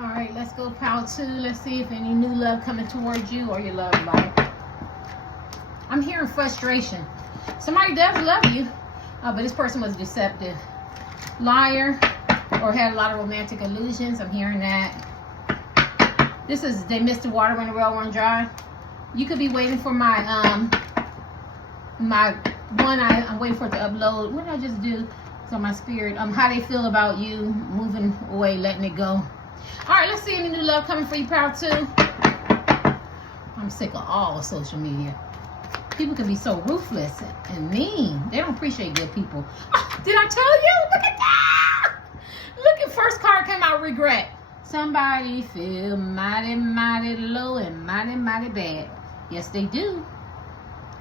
All right, let's go pile 2. Let's see if any new love coming towards you or your love life. I'm hearing frustration. Somebody does love you, but this person was deceptive. Liar, or had a lot of romantic illusions. I'm hearing that. This is, they missed the water when the well run dry. You could be waiting for my my one. I'm waiting for it to upload. What did I just do? It's on my spirit. How they feel about you moving away, letting it go. All right, let's see any new love coming for you, Pile 2. I'm sick of all social media. People can be so ruthless and mean. They don't appreciate good people. Oh, did I tell you? Look at that. Look at first card came out, regret. Somebody feel mighty, mighty low and mighty, mighty bad. Yes, they do.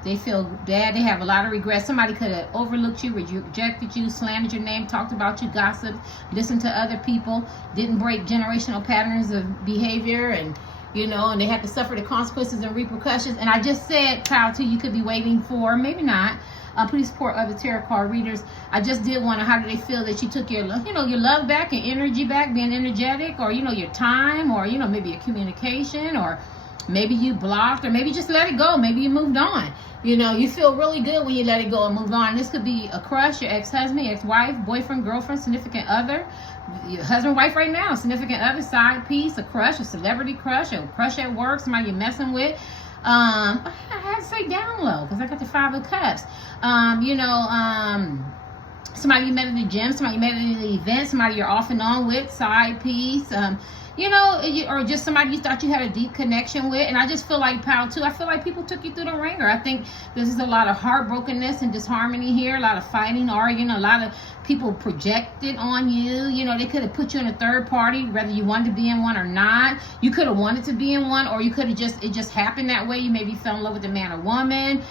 They feel bad. They have a lot of regret. Somebody could have overlooked you, rejected you, slandered your name, talked about you, gossiped, listened to other people, didn't break generational patterns of behavior, and you know, and they had to suffer the consequences and repercussions. And I just said, Pile 2, you could be waiting for, maybe not. Please support other tarot card readers. I just did want to, how do they feel that you took your, you know, your love back and energy back, being energetic, or, you know, your time, or, you know, maybe your communication, or maybe you blocked, or maybe just let it go. Maybe you moved on. You know, you feel really good when you let it go and move on. This could be a crush, your ex-husband, ex-wife, boyfriend, girlfriend, significant other, your husband, wife right now, significant other, side piece, a crush, a celebrity crush, a crush at work, somebody you're messing with. I had to say down low because I got the 5 of Cups. You know, somebody you met at the gym, somebody you met at an event, somebody you're off and on with, side piece. You know, or just somebody you thought you had a deep connection with. And I just feel like, Pile 2, I feel like people took you through the ringer. I think this is a lot of heartbrokenness and disharmony here, a lot of fighting, arguing, a lot of people projected on you. You know, they could have put you in a third party, whether you wanted to be in one or not. You could have wanted to be in one, or you could have just, it just happened that way. You maybe fell in love with a man or woman.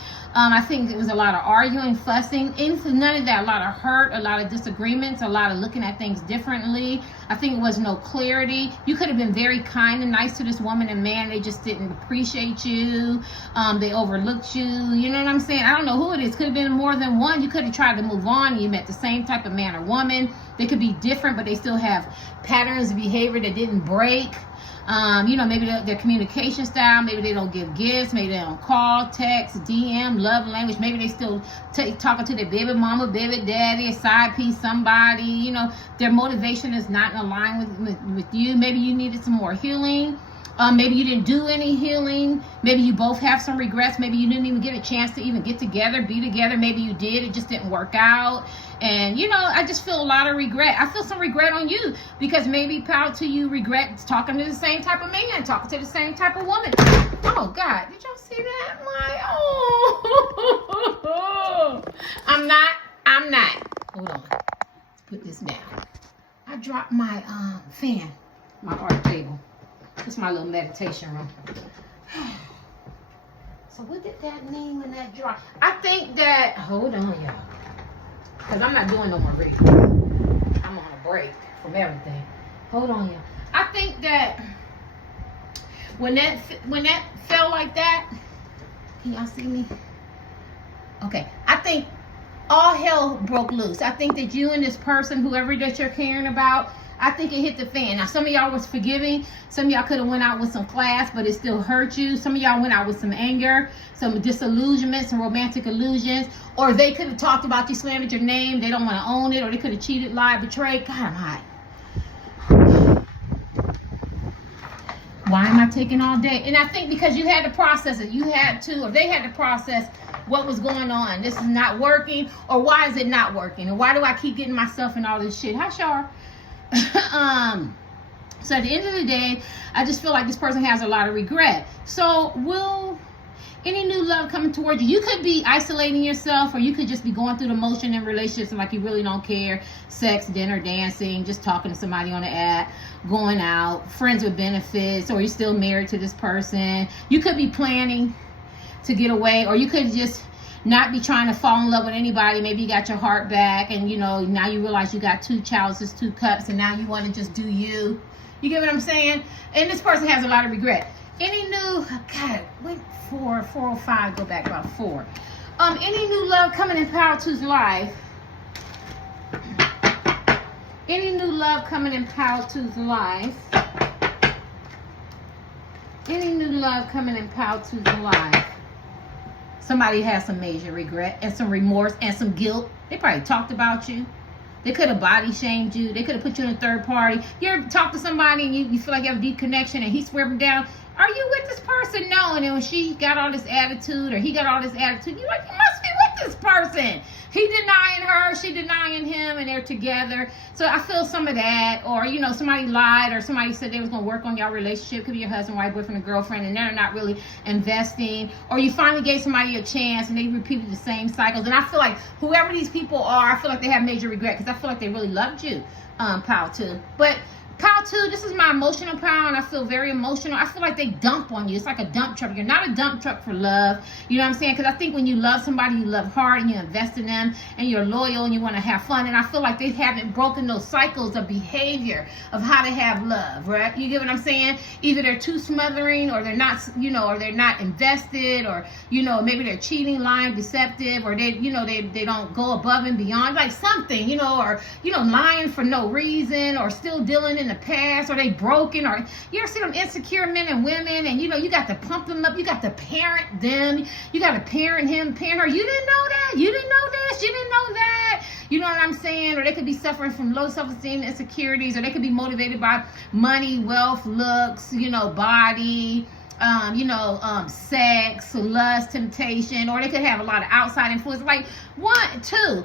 I think it was a lot of arguing, fussing, none of that, a lot of hurt, a lot of disagreements, a lot of looking at things differently. I think it was no clarity. You could have been very kind and nice to this woman and man. They just didn't appreciate you. They overlooked you. You know what I'm saying? I don't know who it is. Could have been more than one. You could have tried to move on and you met the same type of man or woman. They could be different, but they still have patterns of behavior that didn't break. You know, maybe their communication style, maybe they don't give gifts, maybe they don't call, text, DM, love language, maybe they still talking to their baby mama, baby daddy, a side piece, somebody, you know, their motivation is not in line with you. Maybe you needed some more healing. Maybe you didn't do any healing. Maybe you both have some regrets. Maybe you didn't even get a chance to even get together, be together. Maybe you did. It just didn't work out. And, you know, I just feel a lot of regret. I feel some regret on you because maybe, Pile 2, you regret talking to the same type of man, talking to the same type of woman. Oh, God. Did y'all see that? Oh. I'm not. Hold on. Let's put this down. I dropped my fan, my art table. This is my little meditation room. So what did that mean when that dropped? I think that, hold on, y'all. Because I'm not doing no more reading. I'm on a break from everything. Hold on, y'all. I think that when that fell like that, can y'all see me? Okay. I think all hell broke loose. I think that you and this person, whoever that you're caring about, I think it hit the fan. Now, some of y'all was forgiving. Some of y'all could have went out with some class, but it still hurt you. Some of y'all went out with some anger, some disillusionment, some romantic illusions. Or they could have talked about you, slandered your name. They don't want to own it. Or they could have cheated, lied, betrayed. God, I'm hot. Why am I taking all day? And I think because you had to process it. You had to, or they had to process what was going on. This is not working. Or why is it not working? And why do I keep getting myself in all this shit? Hi, Shar. So at the end of the day, I just feel like this person has a lot of regret. So will any new love coming towards you? You could be isolating yourself, or you could just be going through the motion in relationships and like you really don't care. Sex, dinner, dancing, just talking to somebody on the app, going out, friends with benefits, or you're still married to this person. You could be planning to get away, or you could just not be trying to fall in love with anybody. Maybe you got your heart back, and you know, now you realize you got 2 chalices, 2 cups, and now you want to just do you. You get what I'm saying? And this person has a lot of regret. Any new, God, wait, 405, go back about 4. Any new love coming in Pile 2's life? Any new love coming in Pile 2's life? Any new love coming in pile two's life? Somebody has some major regret and some remorse and some guilt. They probably talked about you. They could have body shamed you. They could have put you in a third party. You ever talk to somebody and you feel like you have a deep connection and he swear them down? Are you with this person? No. And then when she got all this attitude or he got all this attitude, you're like, you must be with this person. He denying her, she denying him, and they're together. So I feel some of that. Or, you know, somebody lied or somebody said they was going to work on your relationship. Could be your husband, wife, boyfriend, or girlfriend, and they're not really investing. Or you finally gave somebody a chance and they repeated the same cycles. And I feel like whoever these people are, I feel like they have major regret because I feel like they really loved you, pile two. But pile two, this is my emotional pile, and I feel very emotional. I feel like they dump on you. It's like a dump truck. You're not a dump truck for love. You know what I'm saying? Because I think when you love somebody, you love hard and you invest in them and you're loyal and you want to have fun. And I feel like they haven't broken those cycles of behavior of how to have love, right? You get what I'm saying? Either they're too smothering or they're not, you know, or they're not invested, or, you know, maybe they're cheating, lying, deceptive, or they, you know, they don't go above and beyond, like something, you know, or, you know, lying for no reason, or still dealing in the past, or they broken, or you ever see them insecure men and women, and you know you got to pump them up, you got to parent them, you got to parent him, parent her. You didn't know that, you didn't know this, you didn't know that. You know what I'm saying? Or they could be suffering from low self-esteem, insecurities, or they could be motivated by money, wealth, looks, you know, body, sex, lust, temptation, or they could have a lot of outside influence. Like, one, two,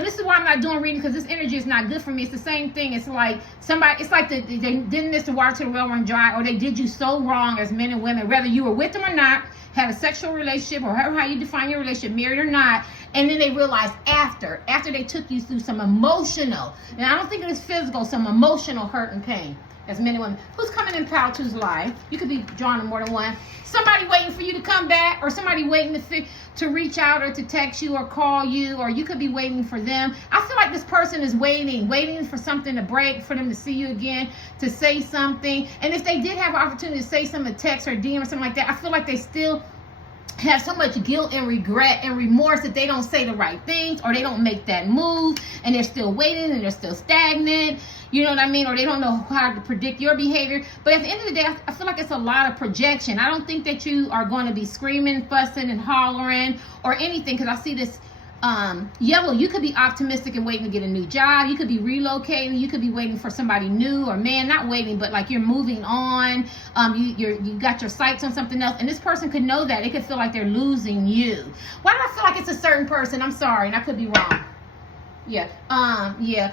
this is why I'm not doing reading, because this energy is not good for me. It's the same thing. It's like somebody, it's like they didn't miss the water to the well run dry, or they did you so wrong as men and women, whether you were with them or not, had a sexual relationship, or however how you define your relationship, married or not, and then they realized after they took you through some emotional, and I don't think it was physical, some emotional hurt and pain. As men and women. Who's coming in pile two's life? You could be drawn to more than one. Somebody waiting for you to come back, or somebody waiting to reach out or to text you or call you, or you could be waiting for them. I feel like this person is waiting for something to break, for them to see you again, to say something. And if they did have an opportunity to say something, text or DM or something like that, I feel like they still have so much guilt and regret and remorse that they don't say the right things, or they don't make that move, and they're still waiting and they're still stagnant. You know what I mean? Or they don't know how to predict your behavior. But at the end of the day, I feel like it's a lot of projection. I don't think that you are going to be screaming, fussing, and hollering or anything, because I see this yellow. You could be optimistic and waiting to get a new job. You could be relocating. You could be waiting for somebody new, or not waiting, but like you're moving on. You got your sights on something else, and this person could know that. It could feel like they're losing you. Why do I feel like it's a certain person? I'm sorry, and I could be wrong.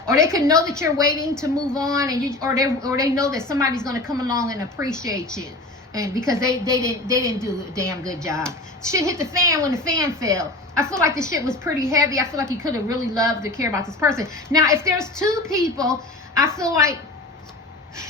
Or they could know that you're waiting to move on, and or they know that somebody's going to come along and appreciate you, and because they didn't do a damn good job. Shit hit the fan when the fan fell. I feel like the shit was pretty heavy. I feel like you could have really loved to care about this person. Now, if there's two people, I feel like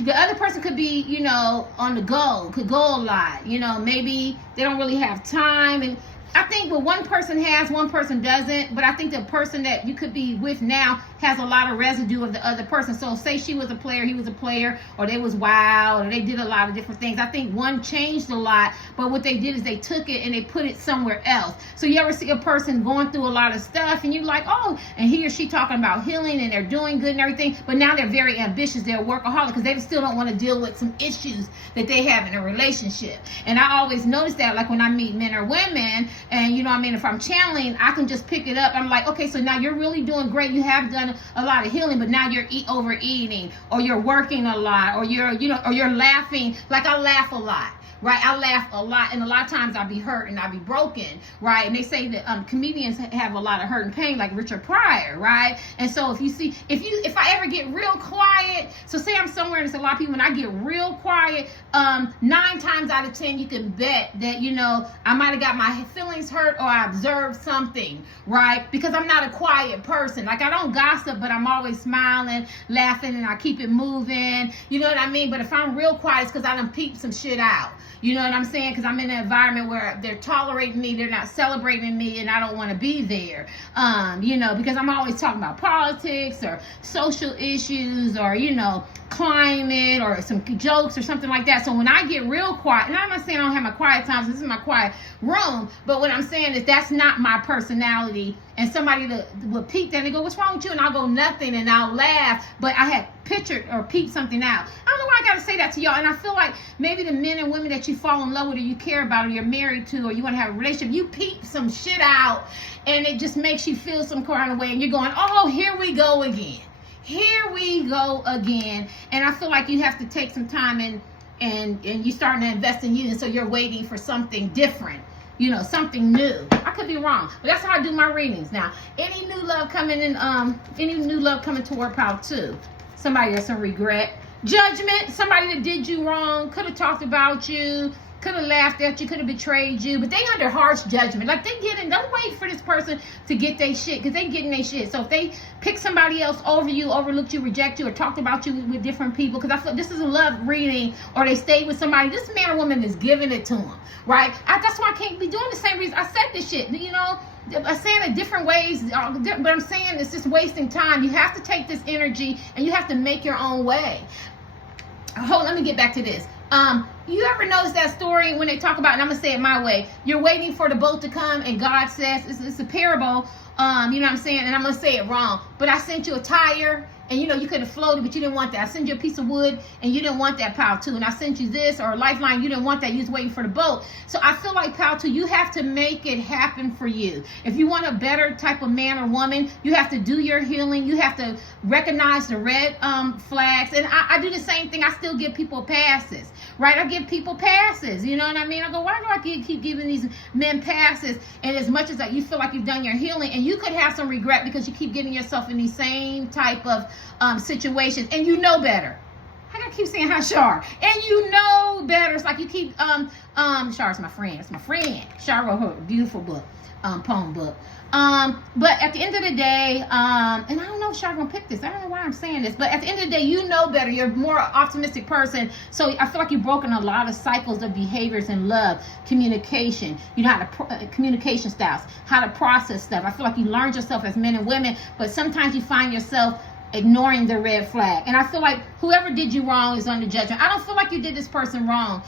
the other person could be, you know, on the go, could go a lot. You know, maybe they don't really have time, and I think what one person has, one person doesn't. But I think the person that you could be with now has a lot of residue of the other person. So say she was a player, he was a player, or they was wild, or they did a lot of different things. I think one changed a lot, but what they did is they took it and they put it somewhere else. So you ever see a person going through a lot of stuff, and you like, oh, and he or she talking about healing, and they're doing good and everything, but now they're very ambitious. They're a workaholic because they still don't want to deal with some issues that they have in a relationship. And I always notice that, like when I meet men or women, and you know what I mean, if I'm channeling, I can just pick it up. I'm like, okay, so now you're really doing great. You have done a lot of healing, but now you're overeating, or you're working a lot, or you're laughing. Like I laugh a lot. Right, I laugh a lot, and a lot of times I be hurt and I be broken, right? And they say that comedians have a lot of hurt and pain, like Richard Pryor, right? And so if I ever get real quiet, so say I'm somewhere and there's a lot of people, and I get real quiet, 9 times out of 10 you can bet that, you know, I might have got my feelings hurt, or I observed something, right? Because I'm not a quiet person. Like I don't gossip, but I'm always smiling, laughing, and I keep it moving. You know what I mean? But if I'm real quiet, it's because I done peeped some shit out. You know what I'm saying? Because I'm in an environment where they're tolerating me, they're not celebrating me, and I don't want to be there. Because I'm always talking about politics or social issues, or, you know, climate, or some jokes or something like that. So when I get real quiet, and I'm not saying I don't have my quiet times, this is my quiet room, but what I'm saying is that's not my personality. And somebody will peek that and they go, what's wrong with you? And I'll go, nothing, and I'll laugh, but I had pictured or peeped something out. I don't know why I got to say that to y'all. And I feel like maybe the men and women that you fall in love with, or you care about, or you're married to, or you want to have a relationship, you peep some shit out, and it just makes you feel some kind of way, and you're going, oh, here we go again. Here we go again. And I feel like you have to take some time and you're starting to invest in you, and so you're waiting for something different, you know, something new. I could be wrong, but that's how I do my readings. Now, any new love coming in, any new love coming toward pile 2. Somebody has some regret, judgment, somebody that did you wrong, could have talked about you, could have laughed at you, could have betrayed you, but they under harsh judgment. Like, they get in, don't wait for this person to get their shit, because they getting their shit. So if they pick somebody else over you, overlooked you, reject you, or talked about you with different people, because I feel this is a love reading, or they stayed with somebody, this man or woman is giving it to them, right? That's why I can't be doing the same reason I said this shit, you know. I'm saying it different ways, but I'm saying it's just wasting time. You have to take this energy and you have to make your own way. Let me get back to this. You ever notice that story when they talk about, and I'm gonna say it my way, you're waiting for the boat to come, and God says, it's a parable, you know what I'm saying, and I'm gonna say it wrong, but I sent you a tire, and you know, you could have floated, but you didn't want that. I sent you a piece of wood, and you didn't want that, pile 2. And I sent you this, or a lifeline, you didn't want that. You was waiting for the boat. So I feel like, pile 2, you have to make it happen for you. If you want a better type of man or woman, you have to do your healing. You have to recognize the red flags. And I do the same thing. I still give people passes, right? I give people passes. You know what I mean? I go, why do I keep giving these men passes? And as much as that you feel like you've done your healing, and you could have some regret because you keep getting yourself in these same type of situations, and you know better. I gotta keep saying hi, Shar. And you know better. It's like you keep Shar's my friend. It's my friend. Shar wrote her beautiful book, poem book. But at the end of the day, and I don't know if Shar gonna pick this. I don't know why I'm saying this, but at the end of the day, you know better. You're a more optimistic person. So I feel like you've broken a lot of cycles of behaviors in love, communication. You know how to communication styles, how to process stuff. I feel like you learned yourself as men and women, but sometimes you find yourself ignoring the red flag. And I feel like whoever did you wrong is under judgment. I don't feel like you did this person wrong.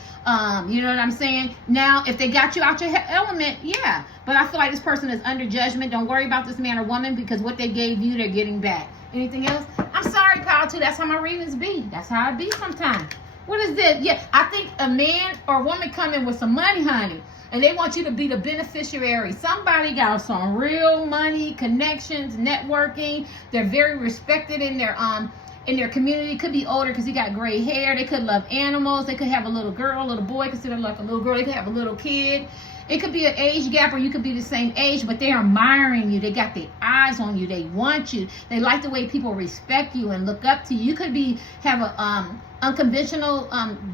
You know what I'm saying? Now, if they got you out your element, yeah. But I feel like this person is under judgment. Don't worry about this man or woman, because what they gave you, they're getting back. Anything else? I'm sorry, pile 2. That's how my readings be. That's how it be sometimes. What is this? Yeah, I think a man or woman come in with some money, honey, and they want you to be the beneficiary. Somebody got some real money, connections, networking. They're very respected in their community. Could be older because he got gray hair. They could love animals. They could have a little girl, a little boy, considered like a little girl. They could have a little kid. It could be an age gap, or you could be the same age, but they're admiring you. They got their eyes on you. They want you. They like the way people respect you and look up to you. You could have a unconventional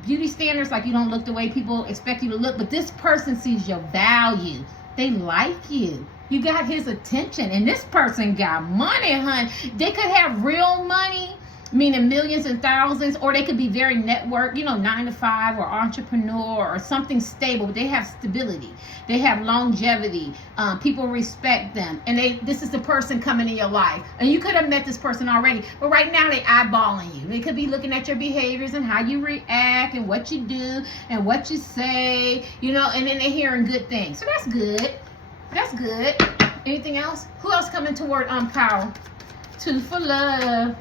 beauty standards, like you don't look the way people expect you to look, but this person sees your value. They like you. You got his attention, and this person got money, hun. They could have real money, meaning millions and thousands, or they could be very networked, you know, 9 to 5 or entrepreneur or something stable, but they have stability. They have longevity. People respect them. And this is the person coming in your life. And you could have met this person already, but right now they eyeballing you. They could be looking at your behaviors and how you react and what you do and what you say, you know, and then they're hearing good things. So that's good. That's good. Anything else? Who else coming toward power? 2 for love.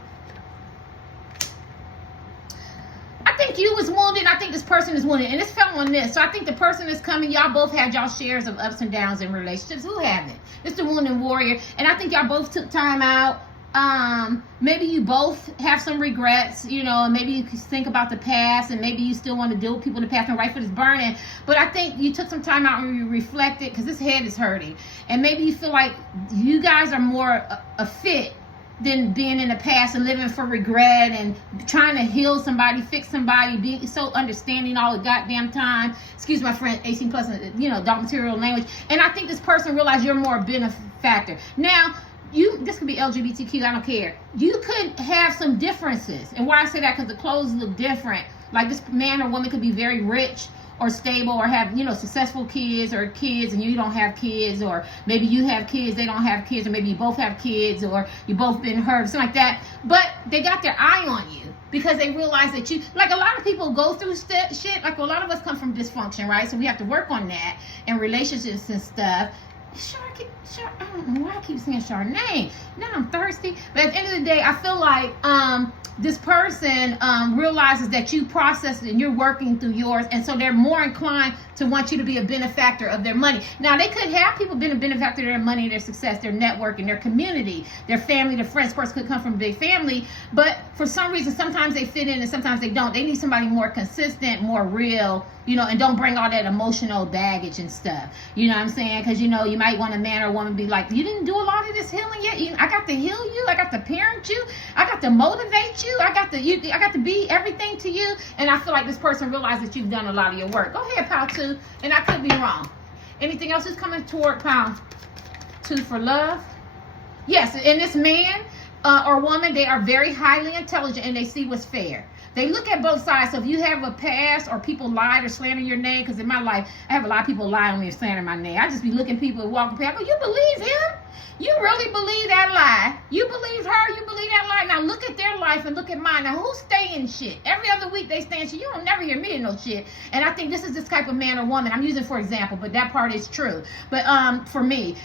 I think you was wounded. I think this person is wounded, and this fell on this. So I think the person is coming. Y'all both had y'all shares of ups and downs in relationships. Who haven't? It's the wounded warrior, and I think y'all both took time out. Maybe you both have some regrets, you know, and maybe you think about the past, and maybe you still want to deal with people in the past and right foot is burning. But I think you took some time out and you reflected, because this head is hurting, and maybe you feel like you guys are more a fit than being in the past and living for regret and trying to heal somebody, fix somebody, being so understanding all the goddamn time. Excuse my friend, 18 plus, you know, dark material language. And I think this person realized you're more a benefactor. Now, this could be LGBTQ, I don't care. You could have some differences. And why I say that, because the clothes look different. Like this man or woman could be very rich or stable, or have, you know, successful kids, or kids and you don't have kids, or maybe you have kids, they don't have kids, or maybe you both have kids, or you both been hurt, something like that. But they got their eye on you because they realize that you, like a lot of people go through shit, like a lot of us come from dysfunction, right? So we have to work on that and relationships and stuff. I don't know why I keep saying Chardonnay. Now I'm thirsty. But at the end of the day, I feel like this person realizes that you process it and you're working through yours, and so they're more inclined to want you to be a benefactor of their money. Now, they could have people being a benefactor of their money, their success, their network, and their community, their family, their friends. Person could come from a big family, but for some reason, sometimes they fit in and sometimes they don't. They need somebody more consistent, more real, you know, and don't bring all that emotional baggage and stuff. You know what I'm saying? Because, you know, you might want a man or a woman to be like, you didn't do a lot of this healing yet. I got to heal you. I got to parent you. I got to motivate you. I got to be everything to you. And I feel like this person realized that you've done a lot of your work. Go ahead, pile 2. And I could be wrong. Anything else is coming toward pile 2 for love? Yes, and this man or woman, they are very highly intelligent and they see what's fair. They look at both sides. So if you have a past or people lied or slander your name, because in my life, I have a lot of people lie on me and slander my name. I just be looking people walking past. You believe him? You really believe that lie? You believe her? You believe that lie? Now look at their life and look at mine. Now who's staying shit? Every other week they stay in shit. You don't never hear me in no shit. And I think this is this type of man or woman. I'm using for example, but that part is true. But for me,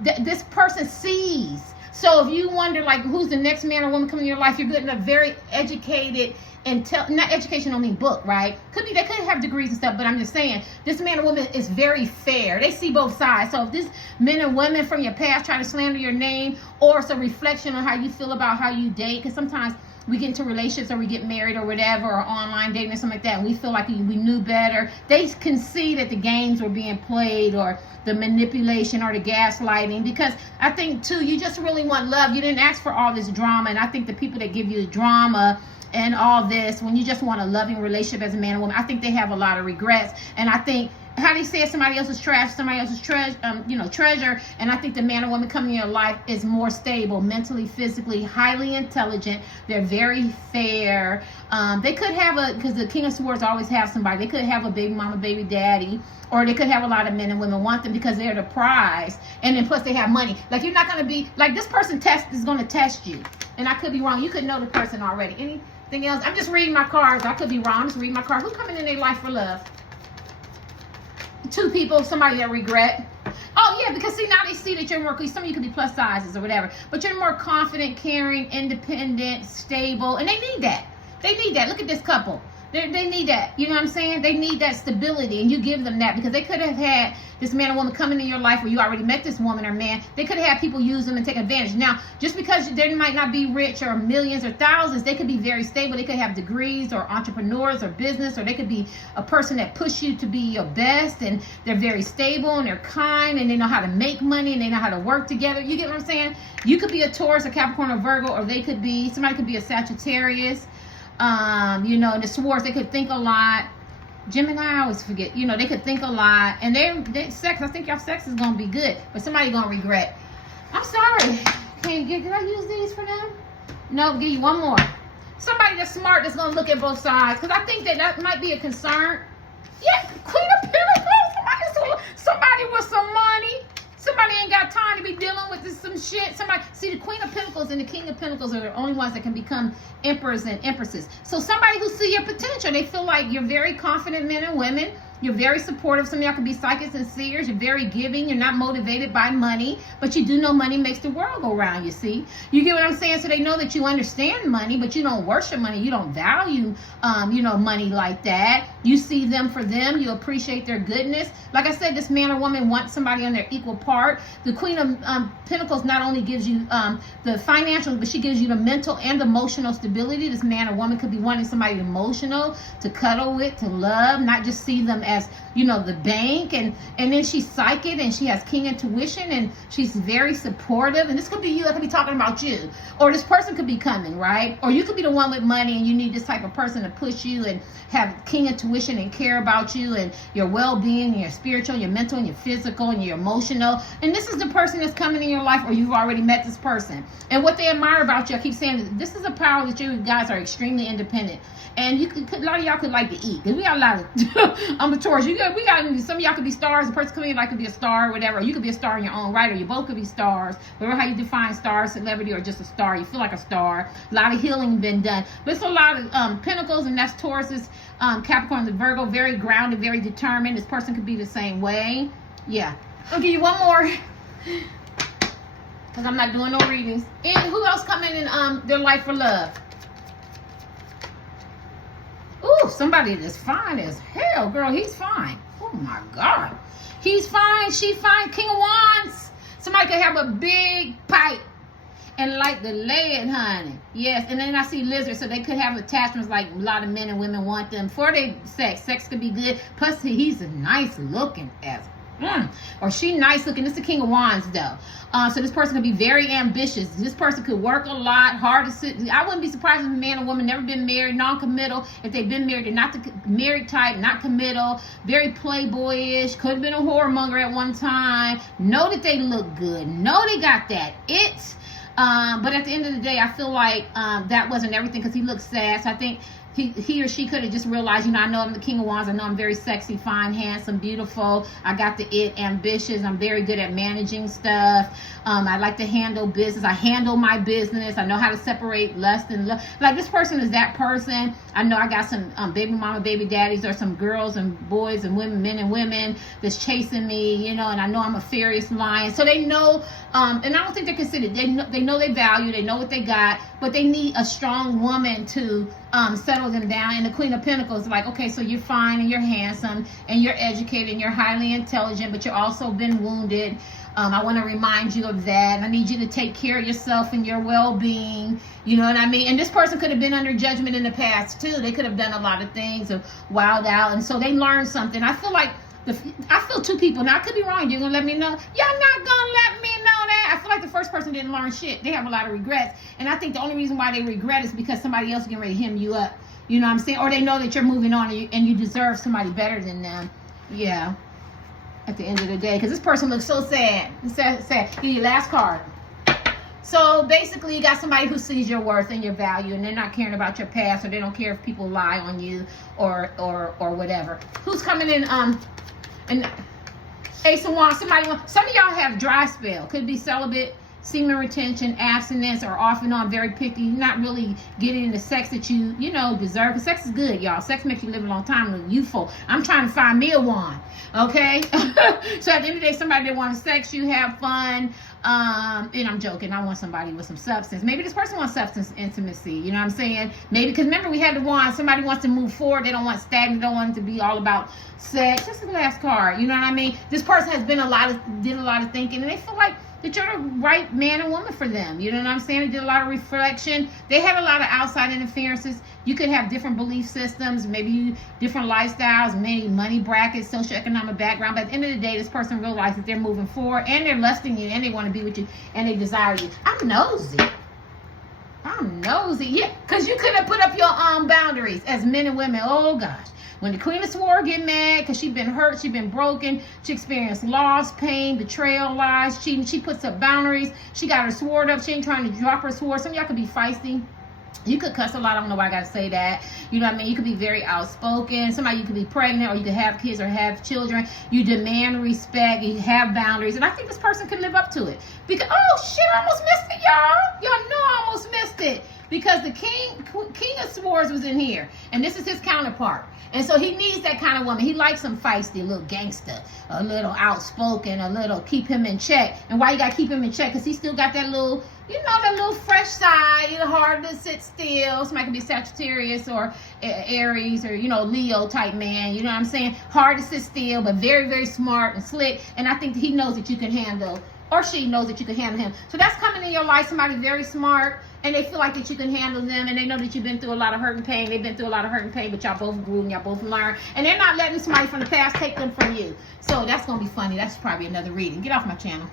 this person sees. So if you wonder like who's the next man or woman coming in your life, you're good in a very educated, not education don't mean book, right? Could be, they could have degrees and stuff, but I'm just saying this man or woman is very fair. They see both sides. So if this men and women from your past try to slander your name, or it's a reflection on how you feel about how you date, because sometimes we get into relationships or we get married or whatever, or online dating or something like that, and we feel like we knew better. They can see that the games were being played, or the manipulation, or the gaslighting, because I think too, you just really want love. You didn't ask for all this drama, and I think the people that give you drama and all this, when you just want a loving relationship as a man and woman, I think they have a lot of regrets. And I think how they say somebody else's trash, somebody else's treasure. And I think the man or woman coming in your life is more stable, mentally, physically, highly intelligent. They're very fair. They could have because the King of Swords always have somebody. They could have a baby mama, baby daddy, or they could have a lot of men and women want them because they're the prize. And then plus they have money. Like you're not going to be, like this person is going to test you. And I could be wrong. You could know the person already. Anything else? I'm just reading my cards. I could be wrong. I'm just reading my cards. Who's coming in their life for love? 2 people, somebody that regret. Oh yeah, because see, now they see that you're more, some of you could be plus sizes or whatever, but you're more confident, caring, independent, stable, and they need that. They need that. Look at this couple. They need that. You know what I'm saying? They need that stability, and you give them that, because they could have had this man or woman come into your life where you already met this woman or man. They could have had people use them and take advantage. Now, just because they might not be rich or millions or thousands, they could be very stable. They could have degrees or entrepreneurs or business, or they could be a person that push you to be your best, and they're very stable and they're kind and they know how to make money and they know how to work together. You get what I'm saying? You could be a Taurus, a Capricorn, or Virgo, or somebody could be a Sagittarius. You know, the Swords, they could think a lot. Gemini, I always forget. You know, they could think a lot. And they sex, I think your sex is going to be good. But somebody going to regret. I'm sorry. Can I use these for them? No, give you one more. Somebody that's smart that's going to look at both sides. Because I think that might be a concern. Yeah, Queen of Pentacles. Somebody with some money. Somebody ain't got time to be dealing with some shit. See, the Queen of Pentacles and the King of Pentacles are the only ones that can become emperors and empresses. So somebody who see your potential, they feel like you're very confident men and women. You're very supportive. Some of y'all could be psychics and seers. You're very giving. You're not motivated by money, but you do know money makes the world go round, you see. You get what I'm saying? So they know that you understand money, but you don't worship money. You don't value, money like that. You see them for them. You appreciate their goodness. Like I said, this man or woman wants somebody on their equal part. The Queen of Pentacles not only gives you the financial, but she gives you the mental and emotional stability. This man or woman could be wanting somebody emotional to cuddle with, to love, not just see them as, the bank. And then she's psychic and she has king intuition and she's very supportive. And this could be you. I could be talking about you. Or this person could be coming, right? Or you could be the one with money and you need this type of person to push you and have king intuition and care about you and your well-being, your spiritual, your mental, and your physical, and your emotional. And this is the person that's coming in your life, or you've already met this person. And what they admire about you, I keep saying, this is a power that you guys are extremely independent. And a lot of y'all could like to eat. Because we got a lot of, I'm a Taurus. Some of y'all could be stars. The person coming in like could be a star or whatever. Or you could be a star in your own right, or you both could be stars. Whatever how you define star, celebrity, or just a star. You feel like a star. A lot of healing been done. But it's a lot of Pentacles, and that's Tauruses, Capricorn, and Virgo. Very grounded, very determined. This person could be the same way. Yeah. I'll give you one more. Because I'm not doing no readings. And who else coming in their life for love? Ooh, somebody that's fine as hell, girl. He's fine. Oh my God. He's fine. She fine. King of Wands. Somebody could have a big pipe and like the lead, honey. Yes. And then I see lizards, so they could have attachments like a lot of men and women want them for their sex. Sex could be good. Plus, he's a nice looking as or she nice looking. This is the King of Wands though. So this person could be very ambitious. This person could work a lot, hard to sit. I wouldn't be surprised if a man or woman never been married, non-committal. If they've been married, they're not the married type, not committal, very playboyish, could have been a whoremonger at one time. Know that they look good. Know they got that it. But at the end of the day, I feel like that wasn't everything because he looked sad. So I think he or she could have just realized, you know, I know I'm the King of Wands. I know I'm very sexy, fine, handsome, beautiful. I got the it, ambitious. I'm very good at managing stuff. I like to handle business. I handle my business. I know how to separate lust and love. Like, this person is that person. I know I got some baby mama, baby daddies, or some girls and boys and women, men and women that's chasing me, you know, and I know I'm a furious lion. So they know, and I don't think they're considered. They know they value, they know what they got, but they need a strong woman to settle them down. And the Queen of Pentacles is like, okay, so you're fine and you're handsome and you're educated and you're highly intelligent, but you've also been wounded. I want to remind you of that. I need you to take care of yourself and your well-being. You know what I mean? And this person could have been under judgment in the past too. They could have done a lot of things or wild out, and so they learned something. I feel like I feel two people. Now I could be wrong. You're gonna let me know. Y'all not gonna let me know that. I feel like the first person didn't learn shit. They have a lot of regrets, and I think the only reason why they regret is because somebody else is getting ready to hem you up. You know what I'm saying? Or they know that you're moving on and you deserve somebody better than them. Yeah. At the end of the day, because this person looks so sad. Sad. Give your last card. So basically, you got somebody who sees your worth and your value, and they're not caring about your past, or they don't care if people lie on you, or whatever. Who's coming in? And Ace of Wands. Some of y'all have dry spell. Could be celibate, semen retention, abstinence, or off and on very picky, not really getting the sex that you deserve. Because sex is good, y'all. Sex makes you live a long time, live youthful. I'm trying to find me a one, okay? So at the end of the day, somebody that wants sex, you have fun. And I'm joking. I want somebody with some substance. Maybe this person wants substance intimacy. You know what I'm saying? Maybe because remember we had the wand. Somebody wants to move forward. They don't want stagnant. They don't want it to be all about sex. Just the last card. You know what I mean? This person has did a lot of thinking, and they feel like that you're the right man and woman for them. You know what I'm saying? They did a lot of reflection. They had a lot of outside interferences. You could have different belief systems, maybe different lifestyles, maybe money brackets, socioeconomic background. But at the end of the day, this person realizes that they're moving forward and they're lusting you and they want to be with you and they desire you. I'm nosy. Yeah, because you could have put up your boundaries as men and women. Oh, gosh. When the Queen of Swords get mad because she's been hurt, she's been broken, she experienced loss, pain, betrayal, lies, cheating, she puts up boundaries. She got her sword up. She ain't trying to drop her sword. Some of y'all could be feisty. You could cuss a lot. I don't know why I got to say that. You know what I mean? You could be very outspoken. Somebody, you could be pregnant, or you could have kids or have children. You demand respect. You have boundaries. And I think this person can live up to it. Because, oh, shit, I almost missed it, y'all. Y'all know I almost missed it. Because the King of Swords was in here. And this is his counterpart. And so he needs that kind of woman. He likes some feisty, a little gangster, a little outspoken, a little keep him in check. And why you got to keep him in check? Because he still got that little, that little fresh side. Hard to sit still. Somebody could be Sagittarius or Aries or, Leo type man. You know what I'm saying? Hard to sit still, but very, very smart and slick. And I think that he knows that you can handle, or she knows that you can handle him. So that's coming in your life. Somebody very smart. And they feel like that you can handle them, and they know that you've been through a lot of hurt and pain. They've been through a lot of hurt and pain, but y'all both grew and y'all both learned. And they're not letting somebody from the past take them from you. So that's going to be funny. That's probably another reading. Get off my channel.